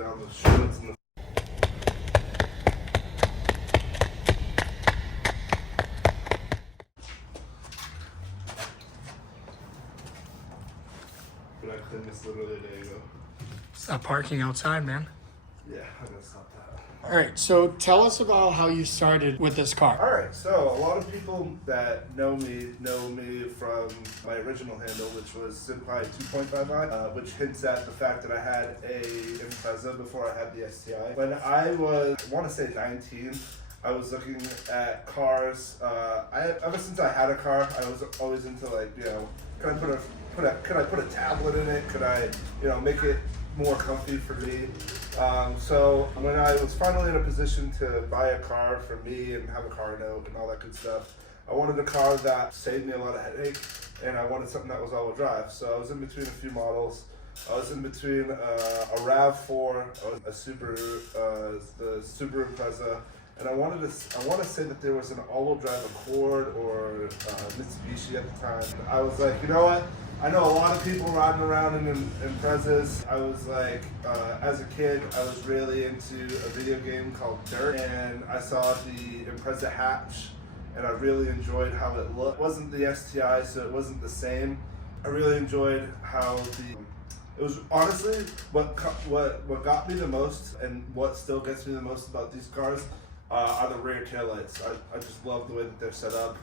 down the shorts and the but I clean this literally a day ago. Stop parking outside, man. Yeah, I gotta stop that. All right, so tell us about how you started with this car. All right, so a lot of people that know me from my original handle, which was Sinpai 2.5i, which hints at the fact that I had a Impreza before I had the STI. When I was, I want to say 19, I was looking at cars. Ever since I had a car, I was always into like, you know, could I put a tablet in it? Could I, you know, make it more comfy for me? So when I was finally in a position to buy a car for me and have a car note and all that good stuff, I wanted a car that saved me a lot of headache, and I wanted something that was all-wheel drive. So I was in between a few models. I was in between a RAV4, a Subaru, the Subaru Impreza, and I want to say that there was an all-wheel drive Accord or Mitsubishi at the time. I was like, you know what? I know a lot of people riding around in Imprezas. I was like, as a kid, I was really into a video game called Dirt, and I saw the Impreza hatch, and I really enjoyed how it looked. It wasn't the STI, so it wasn't the same. I really enjoyed how it was honestly what got me the most, and what still gets me the most about these cars are the rear taillights. I just love the way that they're set up.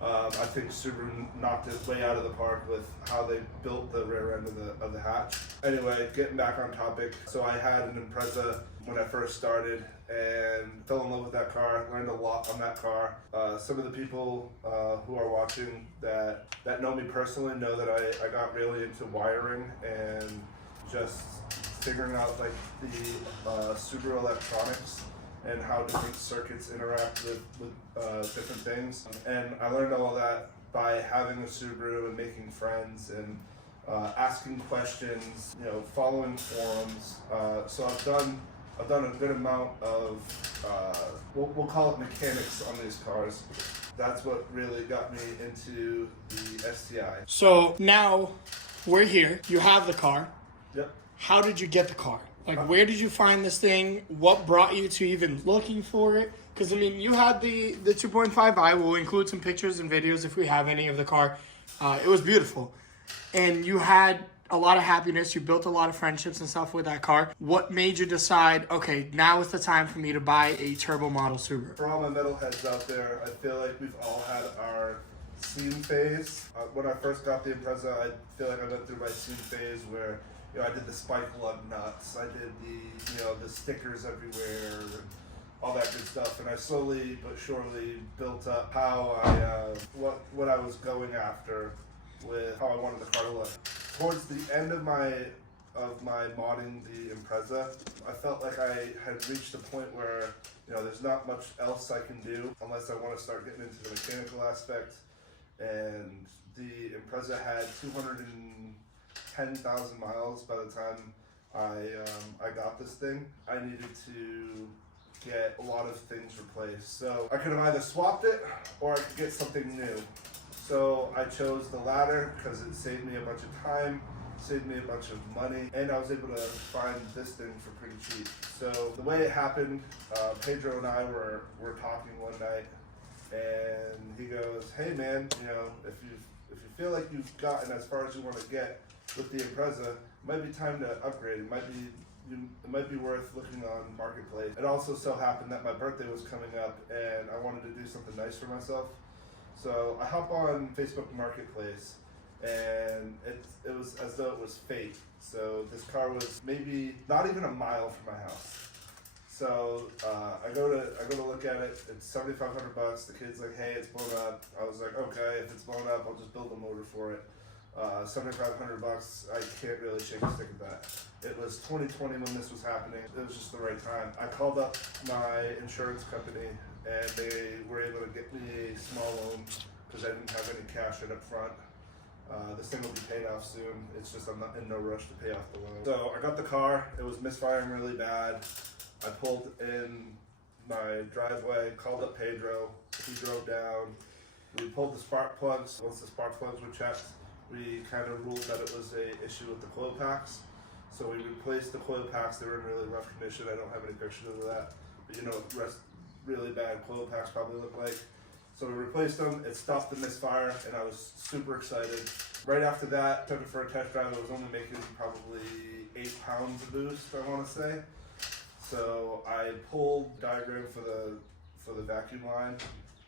I think Subaru knocked it way out of the park with how they built the rear end of the hatch. Anyway, getting back on topic, so I had an Impreza when I first started and fell in love with that car, learned a lot on that car. Some of the people who are watching that know me personally know that I got really into wiring and just figuring out like the Subaru electronics and how different circuits interact with different things. And I learned all of that by having a Subaru and making friends and asking questions, you know, following forums. So I've done a good amount of, we'll call it mechanics on these cars. That's what really got me into the STI. So now we're here. You have the car. Yep. How did you get the car? Like, where did you find this thing? What brought you to even looking for it? Because, I mean, you had the 2.5i. We'll include some pictures and videos if we have any of the car. It was beautiful. And you had a lot of happiness. You built a lot of friendships and stuff with that car. What made you decide, okay, now is the time for me to buy a turbo model Subaru? For all my metalheads out there, I feel like we've all had our scene phase. When I first got the Impreza, I feel like I went through my scene phase where, you know, I did the spike lug nuts, I did the stickers everywhere, and all that good stuff. And I slowly but surely built up how what I was going after with how I wanted the car to look. Towards the end of my modding the Impreza, I felt like I had reached a point where, you know, there's not much else I can do unless I want to start getting into the mechanical aspect. And the Impreza had 210,000 miles by the time I got this thing. I needed to get a lot of things replaced. So I could have either swapped it or I could get something new. So I chose the latter because it saved me a bunch of time, saved me a bunch of money, and I was able to find this thing for pretty cheap. So the way it happened, Pedro and I were talking one night, and he goes, "Hey man, you know, if you feel like you've gotten as far as you want to get with the Impreza, it might be time to upgrade. It might be worth looking on Marketplace." It also so happened that my birthday was coming up, and I wanted to do something nice for myself. So I hop on Facebook Marketplace, and it was as though it was fate. So this car was maybe not even a mile from my house. So I go to look at it. It's $7,500. The kid's like, "Hey, it's blown up." I was like, "Okay, if it's blown up, I'll just build a motor for it." $7,500. I can't really shake a stick at that. It was 2020 when this was happening. It was just the right time. I called up my insurance company, and they were able to get me a small loan because I didn't have any cash right up front. This thing will be paid off soon. It's just I'm not in no rush to pay off the loan. So I got the car. It was misfiring really bad. I pulled in my driveway, called up Pedro. He drove down. We pulled the spark plugs. Once the spark plugs were checked, we kind of ruled that it was an issue with the coil packs. So we replaced the coil packs. They were in really rough condition. I don't have any pictures of that, but you know what really bad coil packs probably look like. So we replaced them, it stopped the misfire, and I was super excited. Right after that, took it for a test drive. I was only making probably 8 pounds of boost, I want to say. So I pulled the diagram for the vacuum line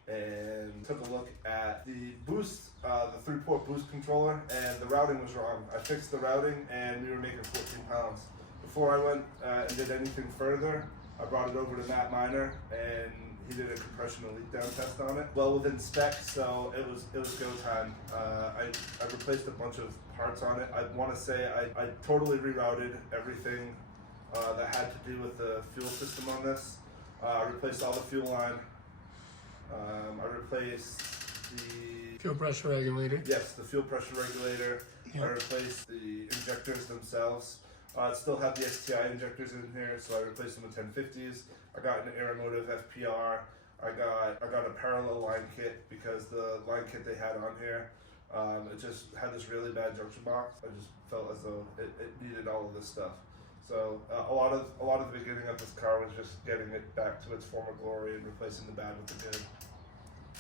and took a look at the boost, the 3-port boost controller, and the routing was wrong. I fixed the routing, and we were making 14 pounds. Before I went and did anything further, I brought it over to Matt Miner, and he did a compression and leak down test on it. Well within spec, so it was go time. I replaced a bunch of parts on it. I want to say I totally rerouted everything that had to do with the fuel system on this. I replaced all the fuel line. I replaced the Fuel pressure regulator. Yes, the fuel pressure regulator. Yep. I replaced the injectors themselves. It still had the STI injectors in here, so I replaced them with 1050s. I got an Aeromotive FPR. I got a parallel line kit because the line kit they had on here, it just had this really bad junction box. I just felt as though it needed all of this stuff. So a lot of the beginning of this car was just getting it back to its former glory and replacing the bad with the good.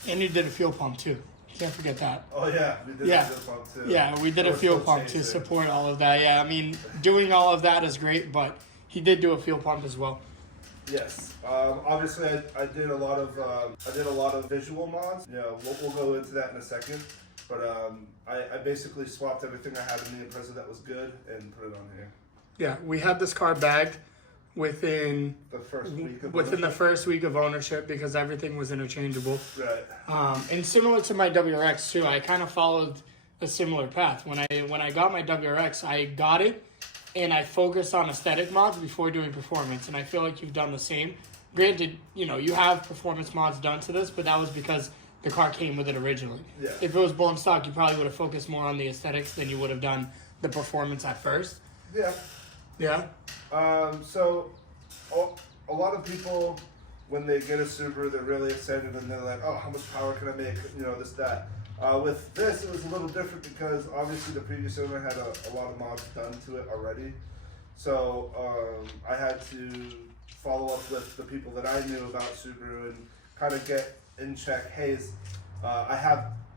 And you did a fuel pump too. Can't forget that. Oh yeah, we did a fuel pump too. Yeah, we did a fuel pump to support all of that. Yeah, I mean, doing all of that is great, but he did do a fuel pump as well. Yes, obviously I did a lot of visual mods. You know, we'll go into that in a second. But I basically swapped everything I had in the Impreza that was good and put it on here. Yeah, we had this car bagged within The first week of the first week of ownership because everything was interchangeable. Right. And similar to my WRX too, I kind of followed a similar path. When I got my WRX, I got it and I focused on aesthetic mods before doing performance, and I feel like you've done the same. Granted, you know, you have performance mods done to this, but that was because the car came with it originally. Yeah. If it was blown stock, you probably would have focused more on the aesthetics than you would have done the performance at first. Yeah. Yeah. So a lot of people, when they get a Subaru, they're really excited and they're like, oh, how much power can I make? You know, this, that. With this, it was a little different because obviously the previous owner had a lot of mods done to it already. So I had to follow up with the people that I knew about Subaru and kind of get in check, hey,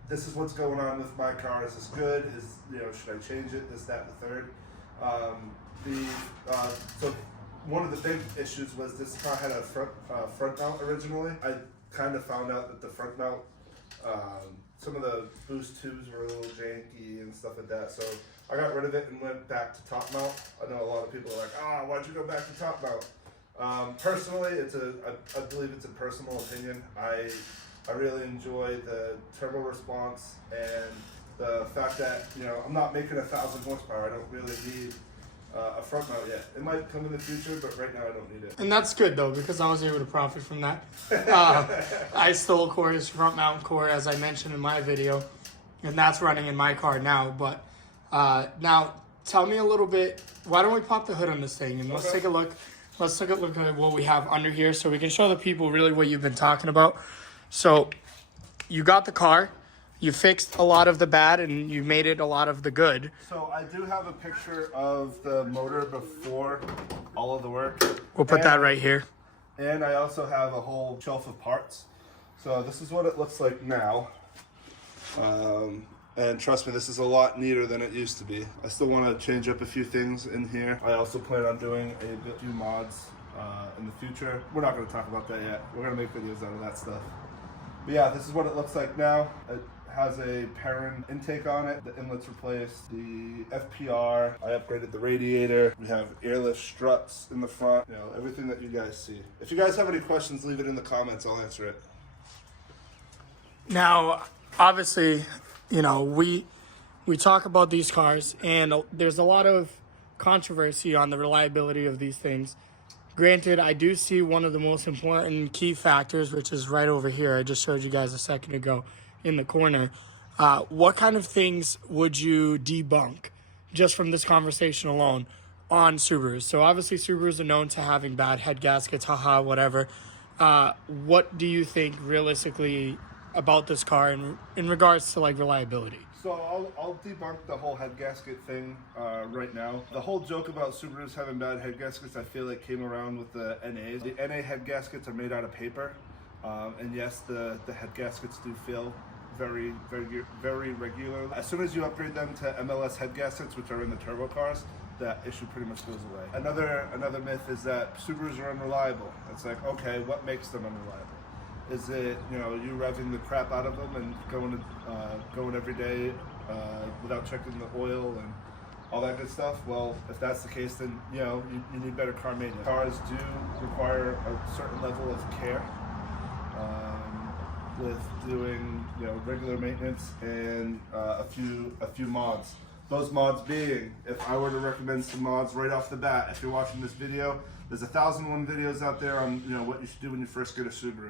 this is what's going on with my car. Is this good? Should I change it? This, that, and the third. So one of the big issues was this car had a front mount originally. I kind of found out that the front mount, some of the boost tubes were a little janky and stuff like that. So I got rid of it and went back to top mount. I know a lot of people are like, why'd you go back to top mount? Personally, I believe it's a personal opinion. I really enjoy the turbo response and the fact that, I'm not making 1,000 horsepower. I don't really need a front mount yet. It might come in the future, but right now I don't need it. And that's good though, because I was able to profit from that. I stole Corey's front mount core, as I mentioned in my video, and that's running in my car now. But now, tell me a little bit. Why don't we pop the hood on this thing and let's take a look. Let's take a look at what we have under here, so we can show the people really what you've been talking about. So, you got the car. You fixed a lot of the bad and you made it a lot of the good. So I do have a picture of the motor before all of the work. We'll put that right here. And I also have a whole shelf of parts. So this is what it looks like now. And trust me, this is a lot neater than it used to be. I still want to change up a few things in here. I also plan on doing a few mods in the future. We're not going to talk about that yet. We're going to make videos out of that stuff. But yeah, this is what it looks like now. It has a Perrin intake on it. The inlet's replaced. The FPR. I upgraded the radiator. We have airlift struts in the front. Everything that you guys see. If you guys have any questions, leave it in the comments. I'll answer it. Now, obviously, we talk about these cars, and there's a lot of controversy on the reliability of these things. Granted, I do see one of the most important key factors, which is right over here. I just showed you guys a second ago in the corner. What kind of things would you debunk just from this conversation alone on Subarus? So obviously Subarus are known to having bad head gaskets, haha, whatever. What do you think realistically about this car in regards to like reliability? So I'll debunk the whole head gasket thing right now. The whole joke about Subarus having bad head gaskets, I feel like came around with the NAs. The NA head gaskets are made out of paper, and yes, the head gaskets do fail very regularly. As soon as you upgrade them to MLS head gaskets, which are in the turbo cars, that issue pretty much goes away. Another myth is that Subarus are unreliable. It's like, okay, what makes them unreliable? Is it, you know, you revving the crap out of them and going every day without checking the oil and all that good stuff? Well, if that's the case, then you know you need better car maintenance. Cars do require a certain level of care with doing, you know, regular maintenance and a few mods. Those mods being, if I were to recommend some mods right off the bat, if you're watching this video, there's 1,001 videos out there on, you know, what you should do when you first get a Subaru.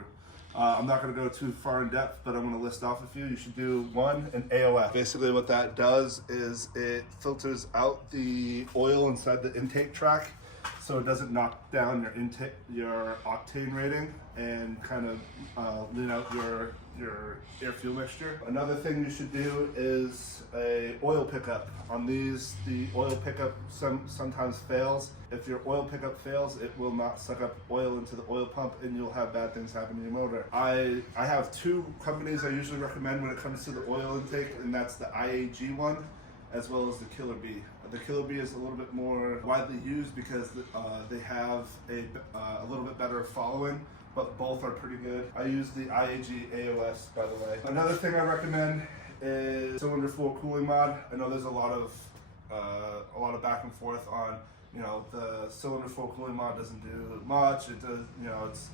I'm not going to go too far in depth, but I'm going to list off a few. You should do one, an AOF. Basically what that does is it filters out the oil inside the intake track so it doesn't knock down your octane rating and kind of lean out your air fuel mixture. Another thing you should do is a oil pickup. On these, the oil pickup sometimes fails. If your oil pickup fails, it will not suck up oil into the oil pump and you'll have bad things happen to your motor. I have two companies I usually recommend when it comes to the oil intake, and that's the IAG one as well as the Killer B. The Killer B is a little bit more widely used because they have a little bit better following, but both are pretty good. I use the IAG AOS, by the way. Another thing I recommend is cylinder floor cooling mod. I know there's a lot of back and forth on, you know, the cylinder floor cooling mod doesn't do much. It does, you know, it's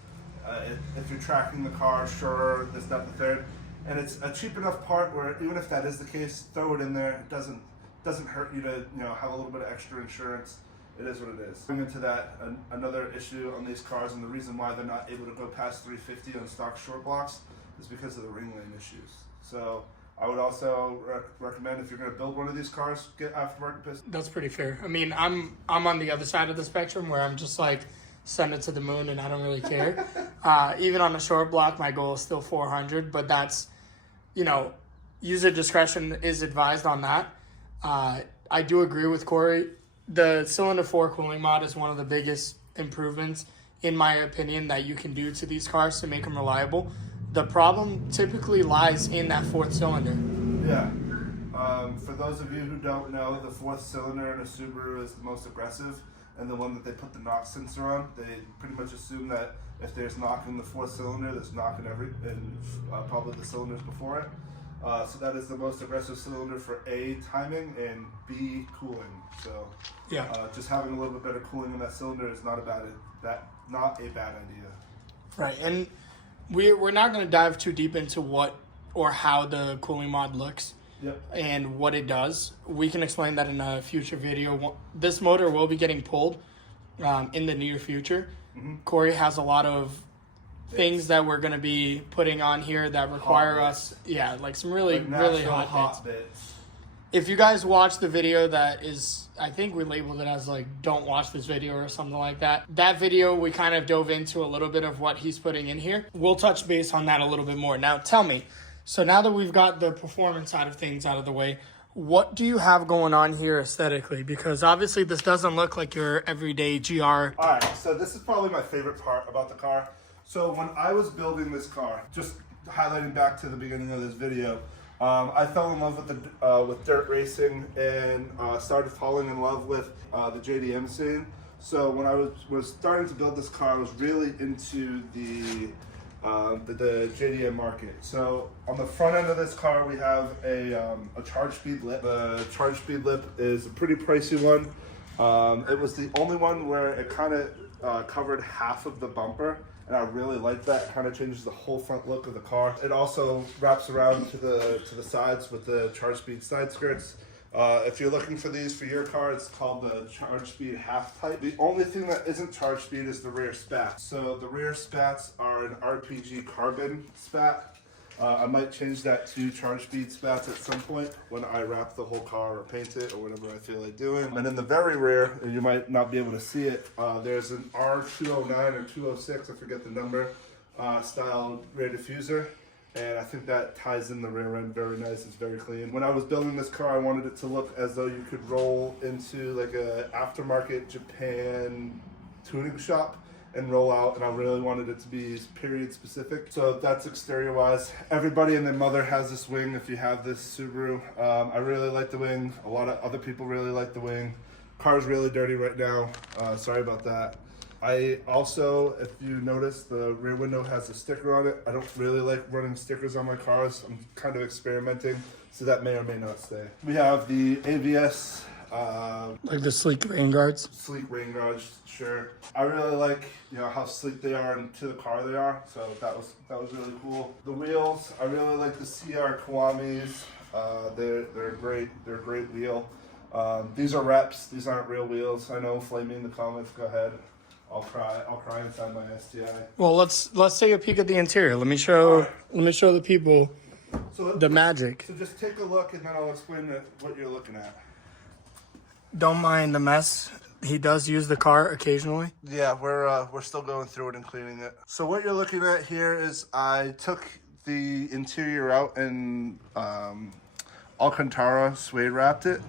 if you're tracking the car, sure, this, that, and the third. And it's a cheap enough part where even if that is the case, throw it in there. It doesn't hurt you to, you know, have a little bit of extra insurance. It is what it is. Going into that, another issue on these cars, and the reason why they're not able to go past 350 on stock short blocks is because of the ring lane issues. So I would also recommend, if you're going to build one of these cars, get aftermarket pistons. That's pretty fair. I mean, I'm on the other side of the spectrum where I'm just like, send it to the moon and I don't really care. Even on a short block, my goal is still 400, but that's, you know, user discretion is advised on that. I do agree with Corey. The cylinder 4 cooling mod is one of the biggest improvements, in my opinion, that you can do to these cars to make them reliable. The problem typically lies in that fourth cylinder. Yeah. For those of you who don't know, the fourth cylinder in a Subaru is the most aggressive, and the one that they put the knock sensor on. They pretty much assume that if there's knock in the fourth cylinder, there's knock in probably the cylinders before it. So that is the most aggressive cylinder for A, timing, and B, cooling. So yeah, just having a little bit better cooling in that cylinder is not a bad idea. Right, and we're not going to dive too deep into what or how the cooling mod looks. Yep. And what it does. We can explain that in a future video. This motor will be getting pulled in the near future. Mm-hmm. Corey has a lot of things that we're going to be putting on here that require us, like some really hot bits. If you guys watch the video that is, I think we labeled it as like, don't watch this video or something like that. That video, we kind of dove into a little bit of what he's putting in here. We'll touch base on that a little bit more. Now, tell me, so now that we've got the performance side of things out of the way, what do you have going on here aesthetically? Because obviously this doesn't look like your everyday GR. All right, so this is probably my favorite part about the car. So when I was building this car, just highlighting back to the beginning of this video, I fell in love with dirt racing and started falling in love with the JDM scene. So when I was starting to build this car, I was really into the JDM market. So on the front end of this car, we have a charge speed lip. The charge speed lip is a pretty pricey one. It was the only one where it kind of covered half of the bumper, and I really like that. It kind of changes the whole front look of the car. It also wraps around to the sides with the charge speed side skirts. If you're looking for these for your car, it's called the Charge Speed Half Type. The only thing that isn't Charge Speed is the rear spats. So the rear spats are an RPG carbon spat. I might change that to Charge Speed spats at some point when I wrap the whole car or paint it or whatever I feel like doing. And in the very rear, and you might not be able to see it, there's an R209 or 206, I forget the number, style rear diffuser. And I think that ties in the rear end very nice. It's very clean. When I was building this car, I wanted it to look as though you could roll into like a aftermarket Japan tuning shop and roll out, and I really wanted it to be period specific. So that's exterior wise. Everybody and their mother has this wing if you have this Subaru. I really like the wing. A lot of other people really like the wing. Car's really dirty right now. Sorry about that. I also, if you notice, the rear window has a sticker on it. I don't really like running stickers on my cars. I'm kind of experimenting, so that may or may not stay. We have the ABS. Like the sleek rain guards. Sleek rain guards, sure. I really like, how sleek they are and to the car they are. So that was really cool. The wheels, I really like the CR Kiwamis. They're great. They're a great wheel. These are reps. These aren't real wheels. I know. Flame me in the comments. Go ahead. I'll cry inside my STI. Well, let's take a peek at the interior. Let me show the people the magic. So just take a look, and then I'll explain what you're looking at. Don't mind the mess. He does use the car occasionally. Yeah, we're still going through it and cleaning it. So what you're looking at here is I took the interior out and Alcantara suede wrapped it.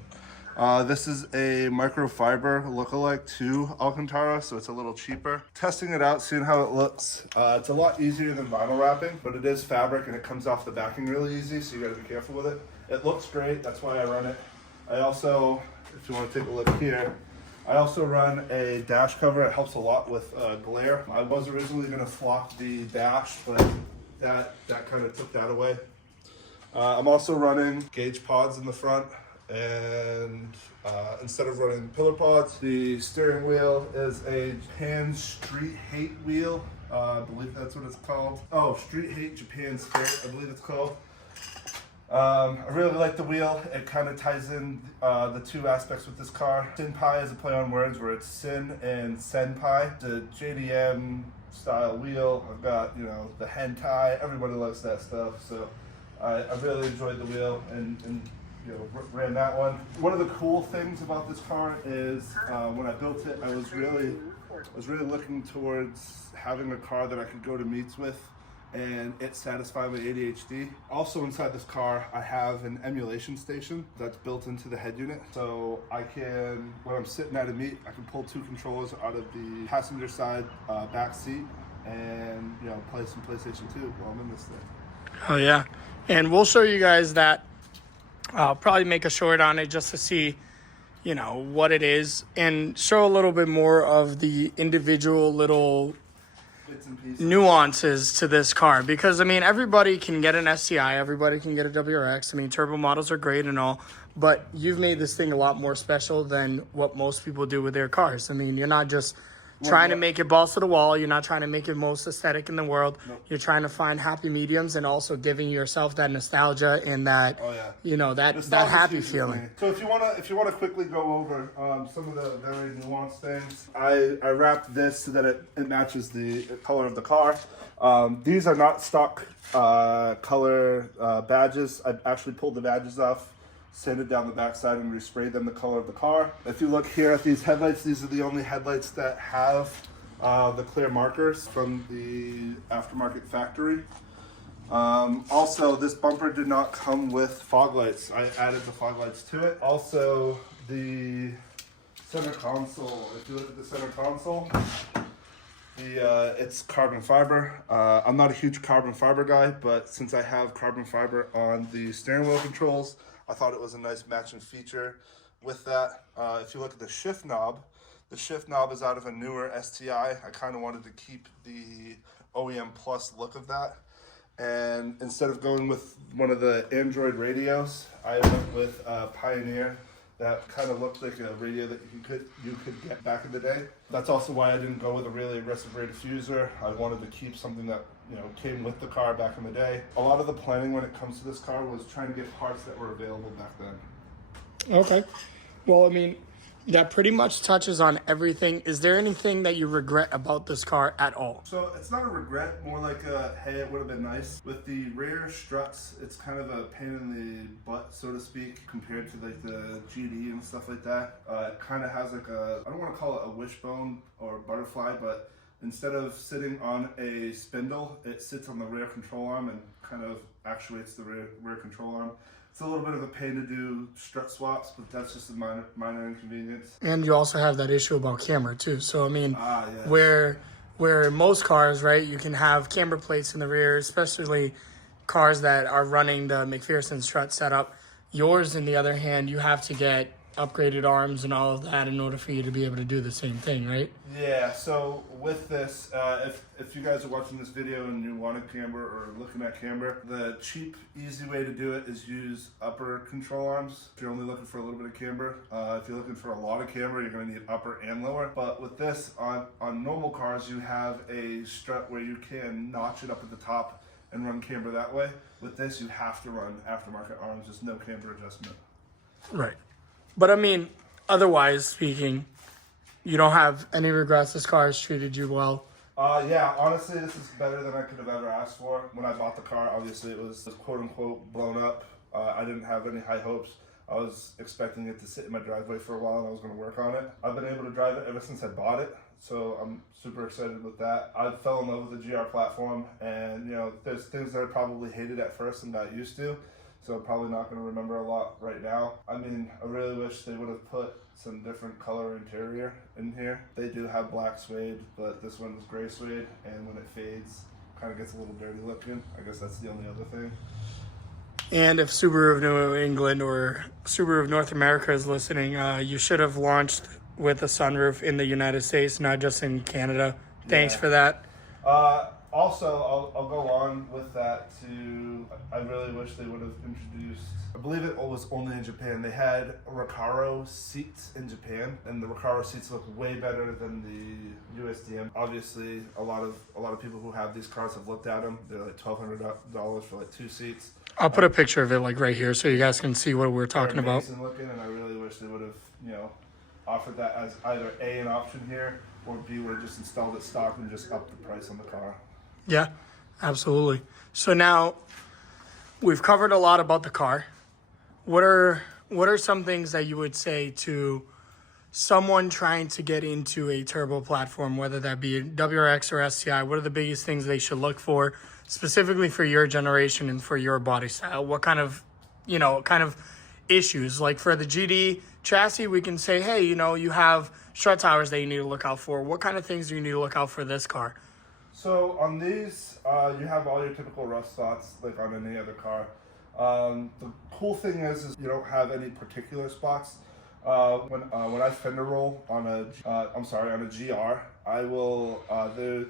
This is a microfiber lookalike to Alcantara, so it's a little cheaper. Testing it out, seeing how it looks. It's a lot easier than vinyl wrapping, but it is fabric and it comes off the backing really easy, so you gotta be careful with it. It looks great, that's why I run it. I also, if you want to take a look here, I also run a dash cover. It helps a lot with glare. I was originally gonna flock the dash, but that kind of took that away. I'm also running gauge pods in the front. And instead of running pillar pods, the steering wheel is a Japan Street Hate wheel. I believe that's what it's called. Oh, Street Hate Japan Spirit, I believe it's called. I really like the wheel. It kind of ties in the two aspects with this car. Sinpai is a play on words where it's Sin and Senpai. The JDM style wheel. I've got, the hentai. Everybody likes that stuff. So I really enjoyed the wheel and ran that one. One of the cool things about this car is when I built it, I was really looking towards having a car that I could go to meets with and it satisfy my ADHD. Also inside this car, I have an emulation station that's built into the head unit. So I can, when I'm sitting at a meet, I can pull two controllers out of the passenger side back seat and play some PlayStation 2 while I'm in this thing. Oh yeah, and we'll show you guys that. I'll probably make a short on it just to see, what it is and show a little bit more of the individual little bits and pieces, nuances to this car. Because, everybody can get an STI, everybody can get a WRX. Turbo models are great and all, but you've made this thing a lot more special than what most people do with their cars. You're not just trying to make it balls to the wall. You're not trying to make it most aesthetic in the world. Nope. You're trying to find happy mediums and also giving yourself that nostalgia and that, that happy feeling. So if you wanna quickly go over some of the very nuanced things, I wrapped this so that it matches the color of the car. These are not stock color badges. I actually pulled the badges off, sanded down the backside and resprayed them the color of the car. If you look here at these headlights, these are the only headlights that have the clear markers from the aftermarket factory. Also, this bumper did not come with fog lights. I added the fog lights to it. Also, the center console, if you look at the center console, it's carbon fiber. I'm not a huge carbon fiber guy, but since I have carbon fiber on the steering wheel controls, I thought it was a nice matching feature with that. If you look at the shift knob is out of a newer STI. I kind of wanted to keep the OEM Plus look of that. And instead of going with one of the Android radios, I went with Pioneer. That kind of looked like a radio that you could get back in the day. That's also why I didn't go with a really aggressive rate diffuser. I wanted to keep something that came with the car back in the day. A lot of the planning when it comes to this car was trying to get parts that were available back then. Okay. Well, that pretty much touches on everything. Is there anything that you regret about this car at all? So it's not a regret, more like a, hey, it would have been nice. With the rear struts, it's kind of a pain in the butt, so to speak, compared to like the GD and stuff like that. It kind of has like a, I don't want to call it a wishbone or butterfly, but instead of sitting on a spindle, it sits on the rear control arm and kind of actuates the rear control arm. It's a little bit of a pain to do strut swaps, but that's just a minor inconvenience. And you also have that issue about camber too. So I mean, Yes. where most cars, right, you can have camber plates in the rear, especially cars that are running the McPherson strut setup. Yours, on the other hand, you have to get upgraded arms and all of that in order for you to be able to do the same thing, right? Yeah, so with this, if you guys are watching this video and you want a camber or looking at camber, the cheap, easy way to do it is use upper control arms. If you're only looking for a little bit of camber, if you're looking for a lot of camber, you're going to need upper and lower. But with this, on normal cars, you have a strut where you can notch it up at the top and run camber that way. With this, you have to run aftermarket arms, just no camber adjustment. Right. But I mean, otherwise speaking, you don't have any regrets. This car has treated you well. Yeah, honestly, this is better than I could have ever asked for. When I bought the car, obviously it was quote unquote blown up. I didn't have any high hopes. I was expecting it to sit in my driveway for a while and I was going to work on it. I've been able to drive it ever since I bought it, so I'm super excited with that. I fell in love with the GR platform, and you know, there's things that I probably hated at first and got used to. So I'm probably not going to remember a lot right now. I mean, I really wish they would have put some different color interior in here. They do have black suede, but this one is gray suede, and when it fades, kind of gets a little dirty looking. I guess that's the only other thing. And if Subaru of New England or Subaru of North America is listening, you should have launched with a sunroof in the United States, not just in Canada. Thanks for that. Also, I'll go on with that too. I really wish they would have introduced, I believe it was only in Japan, they had Recaro seats in Japan, and the Recaro seats look way better than the USDM. Obviously, a lot of people who have these cars have looked at them. They're like $1,200 for like 2 seats. I'll put a picture of it like right here so you guys can see what we're talking They're about. amazing looking, and I really wish they would have, you know, offered that as either A, an option here, or B, would have just installed it stock and just upped the price on the car. Yeah, absolutely. So now we've covered a lot about the car. What are some things that you would say to someone trying to get into a turbo platform, whether that be WRX or STI? What are the biggest things they should look for, specifically for your generation and for your body style? What kind of issues? Like for the GD chassis, we can say, hey, you know, you have strut towers that you need to look out for. What kind of things do you need to look out for this car? So on these, you have all your typical rust spots like on any other car. The cool thing is you don't have any particular spots. When I fender roll on a GR, I will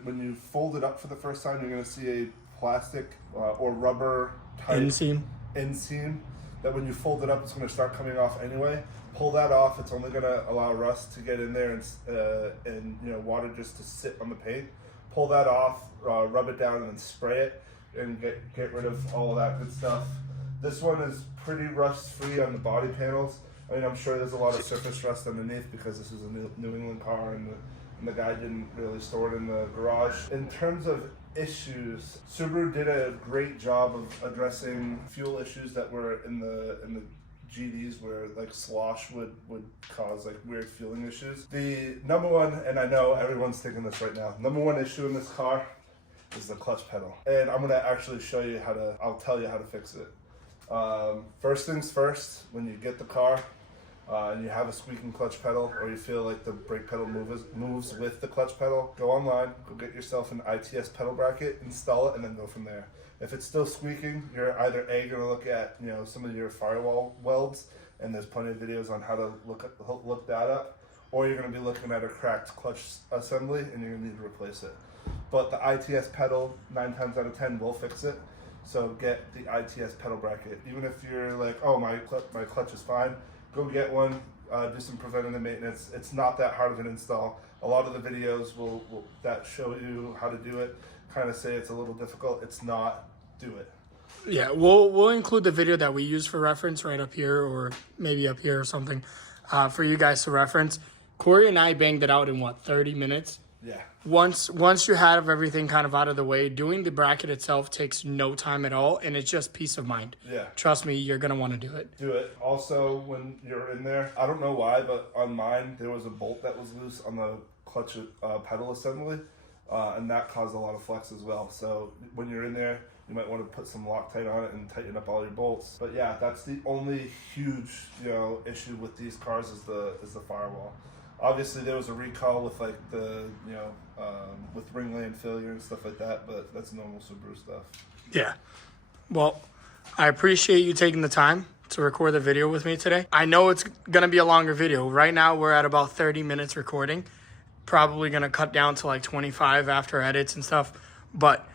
when you fold it up for the first time, you're going to see a plastic or rubber type inseam that when you fold it up, it's going to start coming off anyway. Pull that off. It's only going to allow rust to get in there and you know, water just to sit on the paint. Pull that off, rub it down, and then spray it, and get rid of all of that good stuff. This one is pretty rust-free on the body panels. I mean, I'm sure there's a lot of surface rust underneath because this is a New England car, and the guy didn't really store it in the garage. In terms of issues, Subaru did a great job of addressing fuel issues that were in the GDs, where like slosh would cause like weird fueling issues. The number one, and I know everyone's thinking this right now, number one issue in this car is the clutch pedal. And I'm gonna actually show you I'll tell you how to fix it. First things first, when you get the car and you have a squeaking clutch pedal, or you feel like the brake pedal moves with the clutch pedal, go online, go get yourself an ITS pedal bracket, install it, and then go from there. If it's still squeaking, you're either A, going to look at, you know, some of your firewall welds, and there's plenty of videos on how to look that up, or you're going to be looking at a cracked clutch assembly and you're going to need to replace it. But the ITS pedal, 9 times out of 10, will fix it. So get the ITS pedal bracket. Even if you're like, oh, my clutch is fine, go get one, do some preventative maintenance. It's not that hard of an install. A lot of the videos that show you how to do it kind of say it's a little difficult. It's not. Do it. Yeah, we'll include the video that we use for reference right up here, or maybe up here or something, for you guys to reference. Corey and I banged it out in 30 minutes? Yeah. Once you have everything kind of out of the way, doing the bracket itself takes no time at all, and it's just peace of mind. Yeah. Trust me, you're going to want to do it. Do it. Also, when you're in there, I don't know why, but on mine, there was a bolt that was loose on the clutch pedal assembly, and that caused a lot of flex as well. So when you're in there, you might want to put some Loctite on it and tighten up all your bolts. But yeah, that's the only huge, issue with these cars is the firewall. Obviously, there was a recall with like the, with ring land failure and stuff like that, but that's normal Subaru stuff. Yeah. Well, I appreciate you taking the time to record the video with me today. I know it's going to be a longer video. Right now, we're at about 30 minutes recording. Probably going to cut down to like 25 after edits and stuff. But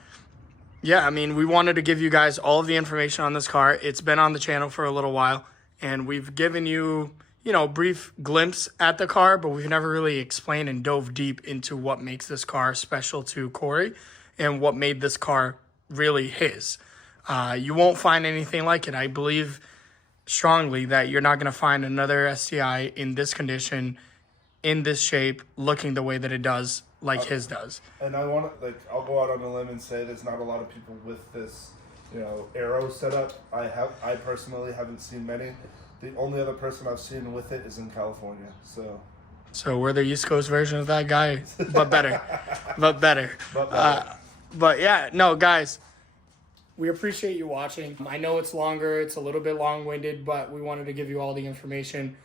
yeah, I mean, we wanted to give you guys all of the information on this car. It's been on the channel for a little while, and we've given you, brief glimpse at the car, but we've never really explained and dove deep into what makes this car special to Corey and what made this car really his. You won't find anything like it. I believe strongly that you're not going to find another STI in this condition, in this shape, looking the way that it does, like his does. And I want to, I'll go out on a limb and say there's not a lot of people with this, aero setup. I personally haven't seen many. The only other person I've seen with it is in California. So we're the East Coast version of that guy, but better, but better. But yeah, no, guys. We appreciate you watching. I know it's longer, it's a little bit long-winded, but we wanted to give you all the information.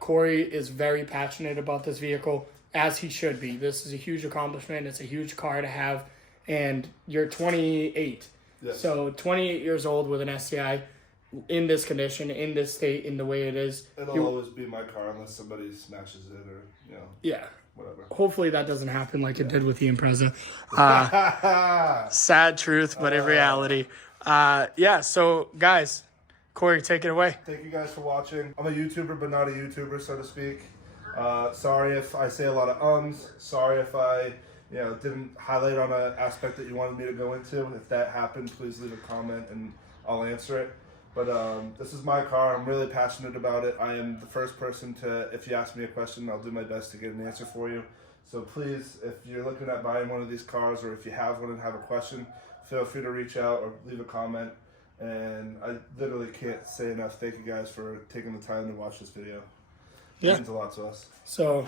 Corey is very passionate about this vehicle, as he should be. This is a huge accomplishment. It's a huge car to have, and you're 28. Yes. So 28 years old with an STI in this condition, in this state, in the way it is. It'll always be my car unless somebody smashes it or, Yeah. whatever. Hopefully that doesn't happen like it did with the Impreza. Sad truth, but in reality. So guys, Corey, take it away. Thank you guys for watching. I'm a YouTuber, but not a YouTuber, so to speak. Sorry if I say a lot of ums. Sorry if I, didn't highlight on an aspect that you wanted me to go into. If that happened, please leave a comment and I'll answer it. But this is my car. I'm really passionate about it. I am the first person to, if you ask me a question, I'll do my best to get an answer for you. So please, if you're looking at buying one of these cars, or if you have one and have a question, feel free to reach out or leave a comment. And I literally can't say enough. Thank you guys for taking the time to watch this video. It means a lot to us. So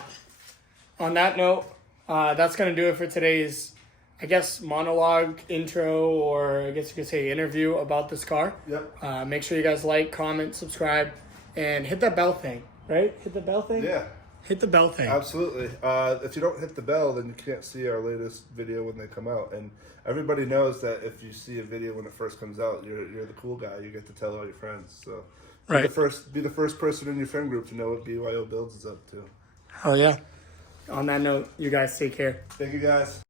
on that note, that's going to do it for today's, I guess, monologue, intro, or I guess you could say interview about this car. Yep. Make sure you guys like, comment, subscribe, and hit that bell thing, right? Hit the bell thing? Yeah. Hit the bell thing. Absolutely. If you don't hit the bell, then you can't see our latest video when they come out. And everybody knows that if you see a video when it first comes out, you're the cool guy. You get to tell all your friends. So be the first person in your friend group to know what BYO Builds is up to. Hell yeah. On that note, you guys take care. Thank you guys.